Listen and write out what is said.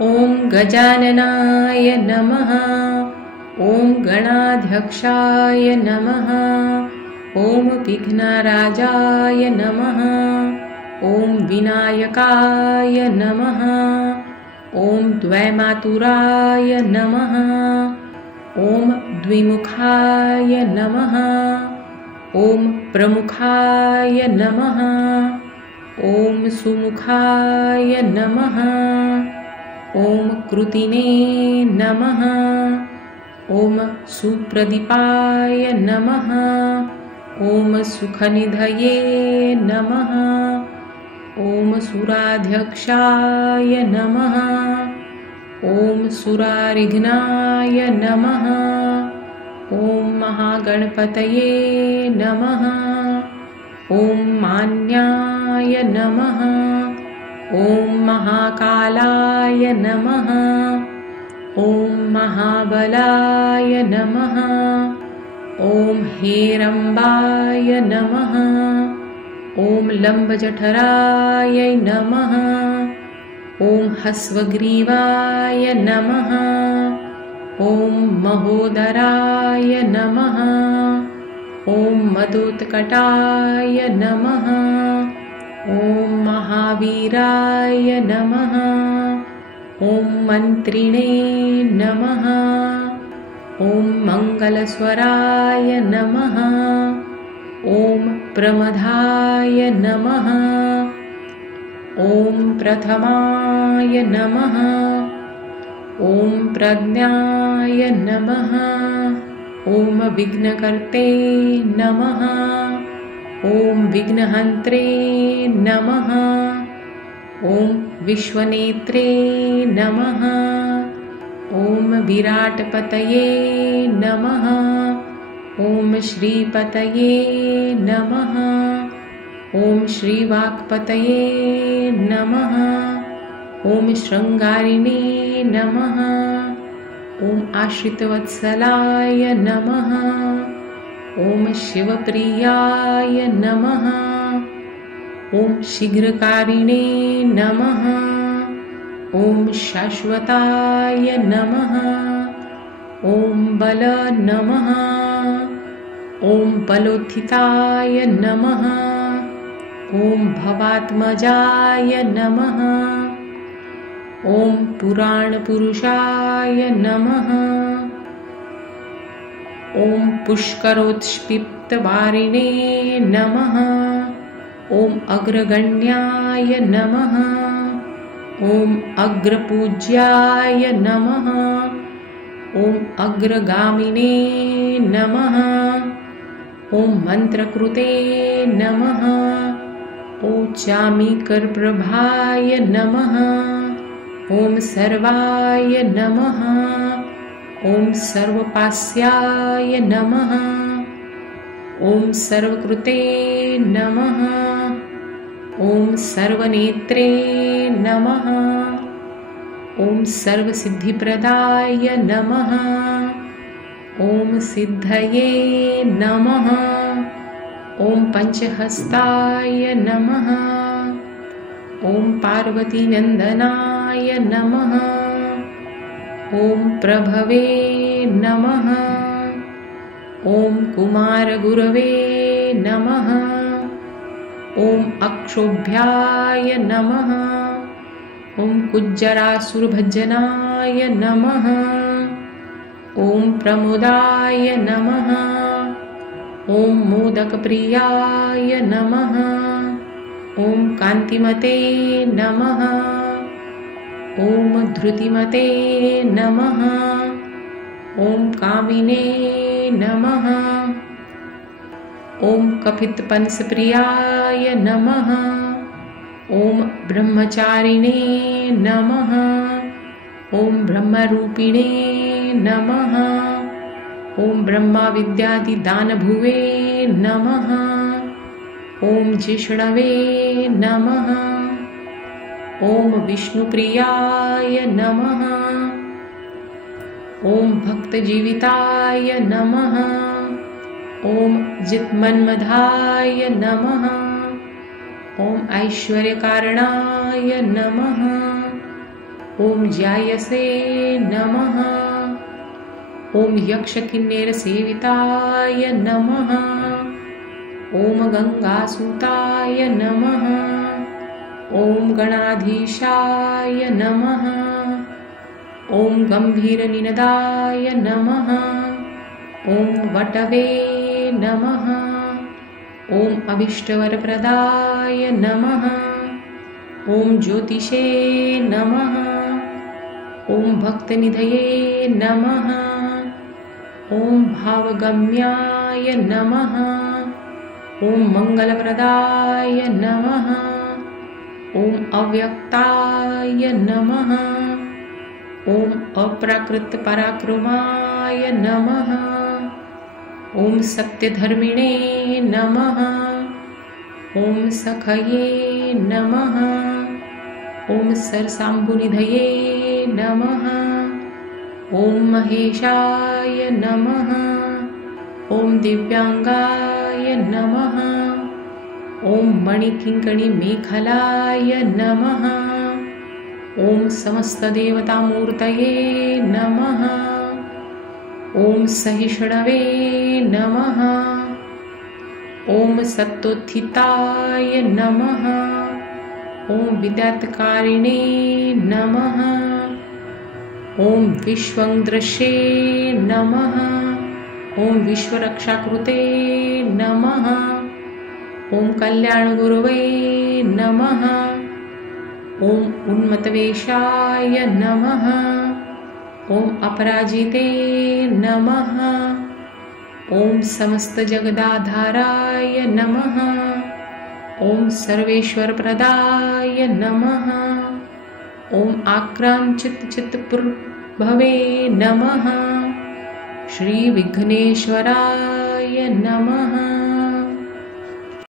ॐ गजाननाय नमः। ॐ गणाध्यक्षाय नमः। ॐ विघ्नराजाय नमः। ॐ विनायकाय नमः। ॐ द्वैमातुराय नमः। ॐ द्विमुखाय नमः। ॐ प्रमुखाय नमः। ॐ सुमुखाय नमः। ॐ कृतिने नमः। ॐ सुप्रदीपाय नमः। ॐ सुखनिधये नमः। ॐ सुराध्यक्षाय नमः। ॐ सुरारिघ्नाय नमः। ॐ महागणपतये नमः। ॐ मान्याय नमः। ॐ महाकालाय नमः। ॐ महाबलाय नमः। ॐ हेरम्बाय नमः। ॐ लम्बजठराय नमः। ॐ हस्वग्रीवाय नमः। ॐ महोदराय नमः। ॐ मदोत्कटाय नमः। ॐ महावीराय नमः। ॐ मन्त्रिणे नमः। ॐ मङ्गलस्वराय नमः। ॐ प्रमदाय नमः। ॐ प्रथमाय नमः। ॐ प्रज्ञाय नमः। ॐ विघ्नकर्ते नमः। ॐ विघ्नहन्त्रे नमः। ॐ विश्वनेत्रे नमः। ॐ विराटपतये नमः। ॐ श्रीपतये नमः। ॐ श्रीवाक्पतये नमः। ॐ शृङ्गारिणे नमः। ॐ आश्रितवत्सलाय नमः। ॐ शिवप्रियाय नमः। ॐ शीघ्रकारिणे नमः। ॐ शाश्वताय नमः। ॐ बल नमः। ॐ बलोत्थिताय नमः। ॐ भवात्मजाय नमः। ॐ पुराणपुरुषाय नमः। ॐ पुष्करोत्क्षिप्तवारिणे नमः। ॐ अग्रगण्याय नमः। ॐ अग्रपूज्याय नमः। ॐ अग्रगामिने नमः। ॐ मन्त्रकृते नमः। ॐ चामीकरप्रभाय नमः। ॐ सर्वाय नमः। ॐ सर्वपास्याय नमः। ॐ सर्वकृते नमः। ॐ सर्वनेत्रे नमः। ॐ सर्वसिद्धिप्रदाय नमः। ॐ सिद्धये नमः। ॐ पञ्चहस्ताय नमः। ॐ पार्वतीनन्दनाय नमः। ॐ प्रभवे नमः। ॐ कुमारगुरवे नमः। ॐ अक्षोभ्याय नमः। ॐ कुज्जरासुरभञ्जनाय नमः। ॐ प्रमोदाय नमः। ॐ मोदकप्रियाय नमः। ॐ कान्तिमते नमः। ॐ धृतिमते नमः। ॐ कामिने नमः। ॐ कपितपंसप्रियाय नमः। ॐ ब्रह्मचारिणे नमः। ॐ ब्रह्मरूपिणे नमः। ॐ ब्रह्मविद्यादिदानभुवे नमः। ॐ जिष्णवे नमः। ॐ विष्णुप्रियाय नमः। ॐ भक्तजीविताय नमः। ॐ जित्मन्मधाय नमः। ॐ ऐश्वर्यकारणाय नमः। ॐ ज्यायसे नमः। ॐ यक्षकिन्नेरसेविताय नमः। ॐ गङ्गासुताय नमः। ॐ गणाधीशाय नमः। ॐ गम्भीरनिनदाय नमः। ॐ वटवे नमः। ॐ अभीष्टवरप्रदाय नमः। ॐ ज्योतिषे नमः। ॐ भक्तनिधये नमः। ॐ भावगम्याय नमः। ॐ मङ्गलप्रदाय नमः। ॐ अव्यक्ताय नमः। ॐ अप्राकृतपराक्रमाय नमः। ॐ सत्यधर्मिणे नमः। ॐ सखये नमः। ॐ सरसाम्बुनिधये नमः। ॐ महेशाय नमः। ॐ दिव्यांगाय नमः। ॐ मणिकिङ्कणिमेखलाय नमः। ॐ समस्तदेवतामूर्तये नमः। ॐ सहिष्णवे नमः। ॐ सत्तोत्थिताय नमः। ॐ विद्यात्कारिणे नमः। ॐ विश्वंद्रश्ये नमः। ॐ विश्वरक्षाकृते नमः। ॐ कल्याणगुरवे नमः। ॐ उन्मत्तवेषाय नमः। ॐ अपराजिते नमः। ॐ समस्तजगदाधाराय नमः। ॐ सर्वेश्वरप्रदाय नमः। ॐ आक्राञ्चितचित्तप्रभवे नमः। श्रीविघ्नेश्वराय नमः।